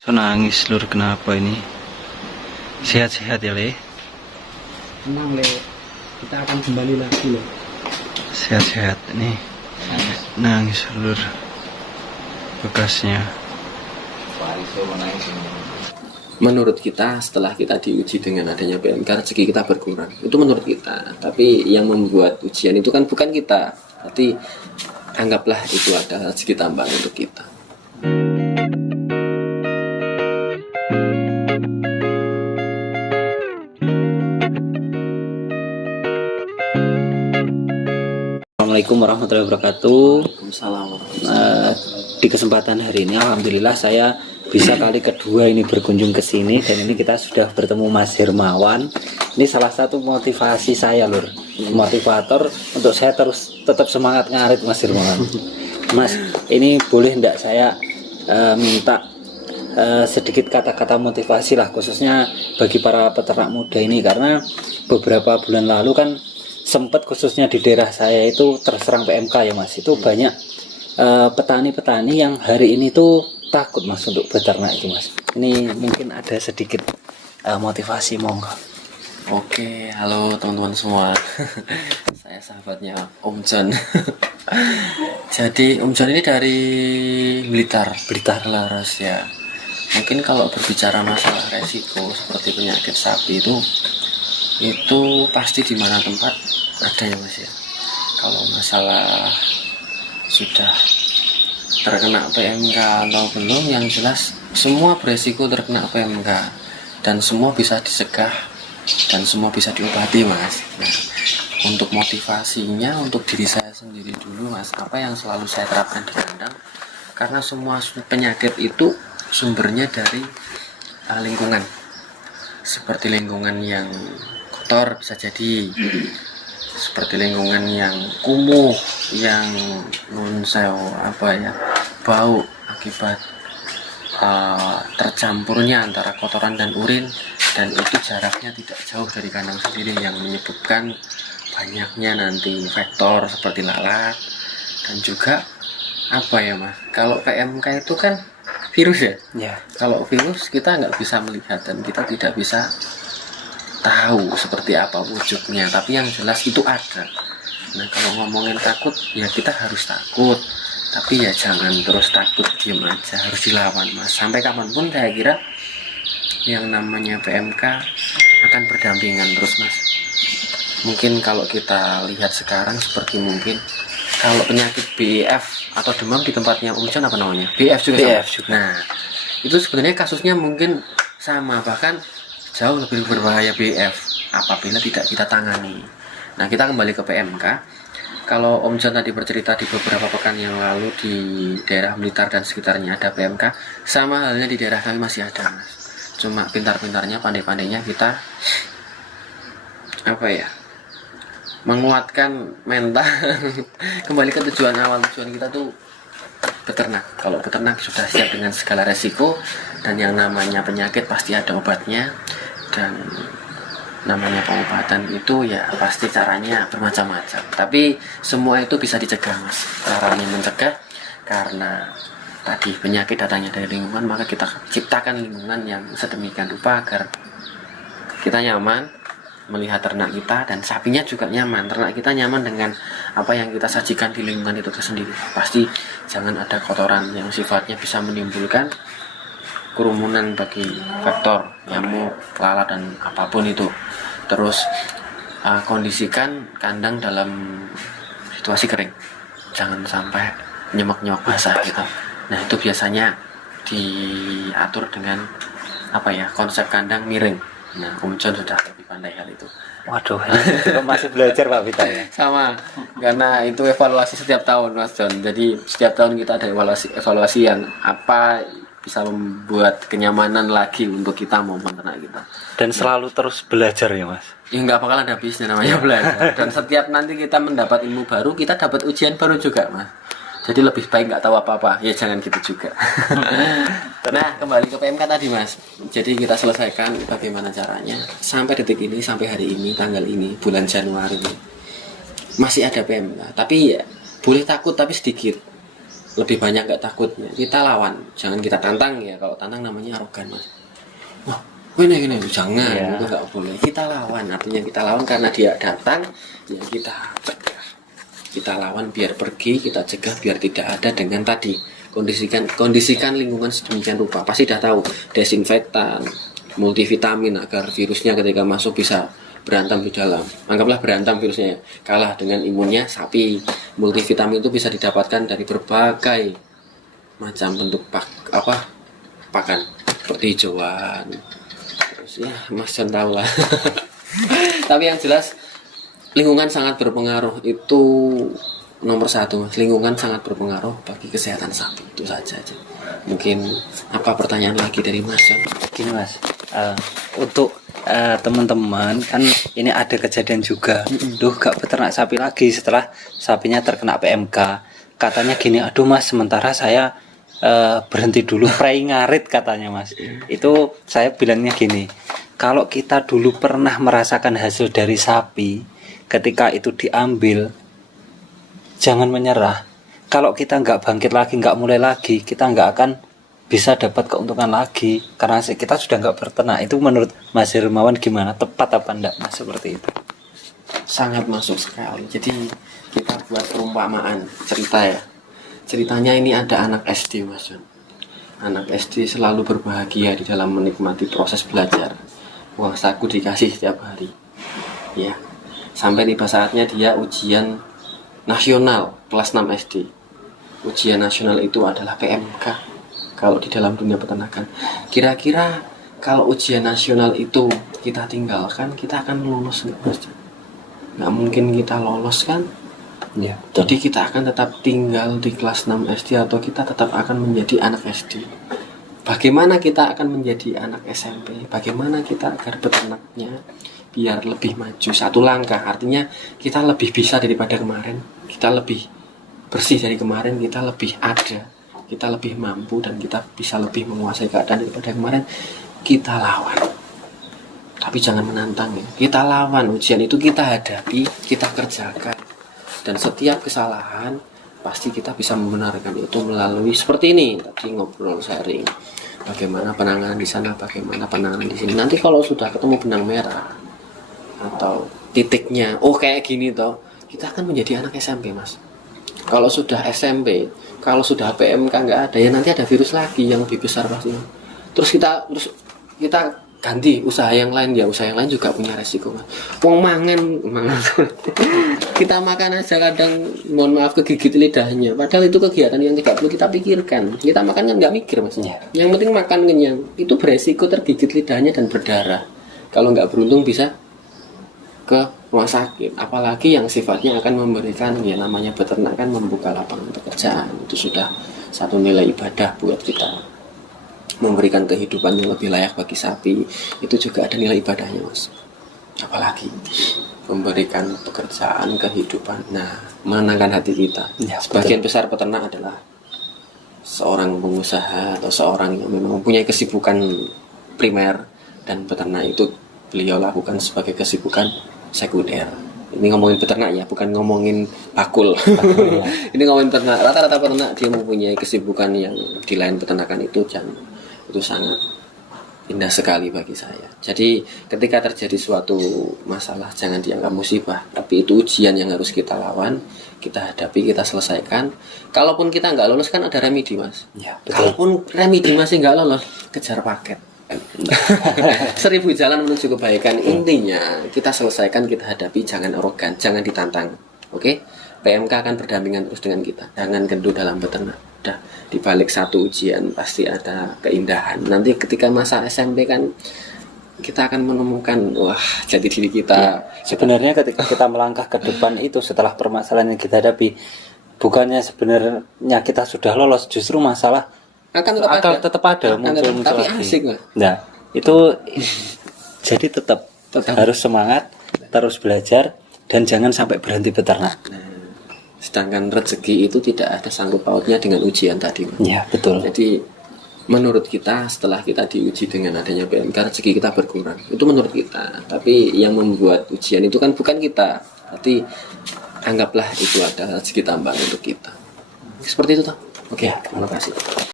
So nangis lur, kenapa ini? Sehat-sehat ya Le? Tenang Le, kita akan kembali lagi loh. Sehat-sehat nih. Nangis lur, bekasnya. Menurut kita setelah kita diuji dengan adanya PMK, rezeki kita berkurang. Itu menurut kita. Tapi yang membuat ujian itu kan bukan kita. Berarti anggaplah itu ada rezeki tambahan untuk kita. Assalamualaikum warahmatullahi wabarakatuh. Waalaikumsalam. Di kesempatan hari ini alhamdulillah saya bisa kali kedua ini berkunjung ke sini, dan ini kita sudah bertemu Mas Hermawan. Ini salah satu motivasi saya lur, motivator untuk saya terus tetap semangat ngarit Mas Hermawan. Mas, ini boleh enggak saya minta sedikit kata-kata motivasi lah, khususnya bagi para peternak muda ini, karena beberapa bulan lalu kan sempat khususnya di daerah saya itu terserang PMK ya Mas. Itu banyak petani-petani yang hari ini tuh takut Mas untuk beternak itu Mas. Ini mungkin ada sedikit motivasi, monggo. Oke, halo teman-teman semua. Saya sahabatnya Om John. Jadi Om John ini dari Blitar Laras ya. Mungkin kalau berbicara masalah resiko seperti penyakit sapi itu pasti di mana tempat ada ya Mas ya. Kalau masalah sudah terkena PMK atau belum, yang jelas semua beresiko terkena PMK dan semua bisa disegah dan semua bisa diobati Mas. Nah, untuk motivasinya untuk diri saya sendiri dulu Mas, apa yang selalu saya terapkan di kandang, karena semua penyakit itu sumbernya dari lingkungan. Seperti lingkungan yang kotor bisa jadi, seperti lingkungan yang kumuh, yang bau akibat tercampurnya antara kotoran dan urin, dan itu jaraknya tidak jauh dari kandang sendiri yang menyebabkan banyaknya nanti faktor seperti lalat. Dan juga Mas, kalau PMK itu kan virus ya. Kalau virus kita nggak bisa melihat dan kita tidak bisa tahu seperti apa wujudnya, tapi yang jelas itu ada. Nah, kalau ngomongin takut ya kita harus takut, tapi ya jangan terus takut diem aja, harus dilawan Mas. Sampai kapanpun saya kira yang namanya PMK akan berdampingan terus Mas. Mungkin kalau kita lihat sekarang seperti mungkin kalau penyakit BF atau demam di tempatnya Om John apa namanya? BF juga. Nah, itu sebenarnya kasusnya mungkin sama, bahkan jauh lebih berbahaya BF apabila tidak kita tangani. Nah, kita kembali ke PMK. Kalau Om John tadi bercerita di beberapa pekan yang lalu di daerah Blitar dan sekitarnya ada PMK, sama halnya di daerah kami masih ada Mas. Cuma pintar-pintarnya, pandai-pandainya kita menguatkan mental. Kembali ke tujuan awal, tujuan kita tuh beternak. Kalau beternak sudah siap dengan segala resiko, dan yang namanya penyakit pasti ada obatnya, dan namanya pengobatan itu ya pasti caranya bermacam-macam, tapi semua itu bisa dicegah Mas. Caranya mencegah karena tadi penyakit datangnya dari lingkungan, maka kita ciptakan lingkungan yang sedemikian rupa agar kita nyaman melihat ternak kita, dan sapinya juga nyaman, ternak kita nyaman dengan apa yang kita sajikan di lingkungan itu tersendiri. Pasti jangan ada kotoran yang sifatnya bisa menimbulkan kerumunan bagi faktor nyamuk, lalat, dan apapun itu. Terus kondisikan kandang dalam situasi kering, jangan sampai nyemek-nyemek basah gitu. Nah, itu biasanya diatur dengan konsep kandang miring. Nah, Om John sudah lebih pandai hal itu. Waduh, kita masih belajar Pak Vita ya. Sama, karena itu evaluasi setiap tahun Mas John. Jadi setiap tahun kita ada evaluasi yang apa bisa membuat kenyamanan lagi untuk kita mau menternak kita. Dan selalu terus belajar ya Mas. Ya nggak bakal ada habisnya namanya belajar. Dan setiap nanti kita mendapat ilmu baru, kita dapat ujian baru juga Mas. Jadi lebih baik nggak tahu apa-apa, ya jangan gitu juga. Nah, kembali ke PMK tadi Mas. Jadi kita selesaikan bagaimana caranya. Sampai detik ini, sampai hari ini, tanggal ini, bulan Januari ini, masih ada PMK. Tapi ya boleh takut tapi sedikit. lebih banyak nggak takutnya, kita lawan, jangan kita tantang ya. Kalau tantang namanya arogan mas. Wah, gini jangan, Iya. itu nggak boleh. Kita lawan, artinya kita lawan karena dia datang, ya kita cegah. Kita lawan biar pergi, kita cegah biar tidak ada dengan tadi kondisikan lingkungan sedemikian rupa. Pasti dah tahu desinfektan, multivitamin agar virusnya ketika masuk bisa berantem di dalam. Anggaplah berantem virusnya, kalah dengan imunnya sapi. Multivitamin itu bisa didapatkan dari berbagai macam bentuk pakan seperti hijauan. Terus ya mas John tahu lah. Tapi yang jelas lingkungan sangat berpengaruh, itu nomor satu mas. Lingkungan sangat berpengaruh bagi kesehatan sapi, itu saja aja. Mungkin apa pertanyaan lagi dari mas John? Gini mas, untuk teman-teman kan ini ada kejadian juga, duh gak peternak sapi lagi setelah sapinya terkena PMK. Katanya gini, aduh mas sementara saya berhenti dulu prei ngarit katanya mas. Itu saya bilangnya gini, kalau kita dulu pernah merasakan hasil dari sapi, ketika itu diambil, jangan menyerah. Kalau kita nggak bangkit lagi, nggak mulai lagi, kita nggak akan bisa dapat keuntungan lagi karena kita sudah nggak berternak. Itu menurut Mas Hermawan gimana? Tepat apa enggak mas seperti itu? Sangat masuk sekali. Jadi kita buat perumpamaan cerita ya. Ceritanya ini ada anak SD mas John. Anak SD selalu berbahagia di dalam menikmati proses belajar. Uang saku dikasih setiap hari. Ya. Sampai tiba saatnya dia ujian nasional kelas 6 SD. Ujian nasional itu adalah PMK kalau di dalam dunia peternakan. Kira-kira kalau ujian nasional itu kita tinggalkan, kita akan lulus nggak mas? Nggak mungkin kita lolos kan? Ya. Jadi kita akan tetap tinggal di kelas 6 SD atau kita tetap akan menjadi anak SD. Bagaimana kita akan menjadi anak SMP? Bagaimana kita agar peternaknya biar lebih maju satu langkah? Artinya kita lebih bisa daripada kemarin, kita lebih bersih dari kemarin, kita lebih ada, kita lebih mampu, dan kita bisa lebih menguasai keadaan daripada kemarin. Kita lawan, tapi jangan menantang ya. Kita lawan, ujian itu kita hadapi, kita kerjakan, dan setiap kesalahan pasti kita bisa membenarkan itu melalui seperti ini tadi, ngobrol sharing bagaimana penanganan di sana, bagaimana penanganan di sini. Nanti kalau sudah ketemu benang merah atau titiknya, oh kayak gini toh, kita akan menjadi anak SMP mas. Kalau sudah SMP, kalau sudah PMK nggak ada, ya nanti ada virus lagi yang lebih besar pasti. Terus kita ganti usaha yang lain, ya usaha yang lain juga punya resiko mas. Wong mangan kita makan aja kadang, mohon maaf, kegigit lidahnya. Padahal itu kegiatan yang tidak perlu kita pikirkan. Kita makan kan nggak mikir mas. Yang penting makan kenyang. Itu beresiko tergigit lidahnya dan berdarah. Kalau nggak beruntung bisa ke rumah sakit. Apalagi yang sifatnya akan memberikan, ya namanya beternak kan membuka lapangan pekerjaan. Itu sudah satu nilai ibadah buat kita. Memberikan kehidupan yang lebih layak bagi sapi, itu juga ada nilai ibadahnya mas. Apalagi memberikan pekerjaan, kehidupan, nah menenangkan hati kita. Ya, sebagian besar peternak adalah seorang pengusaha atau seorang yang memang mempunyai kesibukan primer, dan peternak itu beliau lakukan sebagai kesibukan sekunder. Ini ngomongin peternak ya, bukan ngomongin bakul. Ini ngomongin peternak. Rata-rata peternak dia mempunyai kesibukan yang di lain peternakan itu sangat indah sekali bagi saya. Jadi ketika terjadi suatu masalah, jangan dianggap musibah, tapi itu ujian yang harus kita lawan, kita hadapi, kita selesaikan. Kalaupun kita nggak lolos kan ada remedi mas. Ya, kalaupun remedi masih nggak lolos, kejar paket. 1000 jalan menuju kebaikan. Intinya kita selesaikan, kita hadapi, jangan arogan, jangan ditantang. Oke? PMK akan berdampingan terus dengan kita. Jangan kendur dalam beternak. Udah, di balik satu ujian pasti ada keindahan. Nanti ketika masa SMP kan kita akan menemukan wah jati diri kita. Sebenarnya ketika kita melangkah ke depan itu, setelah permasalahan yang kita hadapi, bukannya sebenarnya kita sudah lolos, justru masalah akan tetap ada muncul tapi lagi. asik lah. Nah itu jadi tetap harus semangat, terus belajar, dan jangan sampai berhenti beternak. Sedangkan rezeki itu tidak ada sangkut pautnya dengan ujian tadi. Ya betul. Jadi menurut kita setelah kita diuji dengan adanya PMK, rezeki kita berkurang. Itu menurut kita. Tapi yang membuat ujian itu kan bukan kita. Berarti anggaplah itu adalah rezeki tambahan untuk kita. Seperti itu toh. Oke, terima kasih.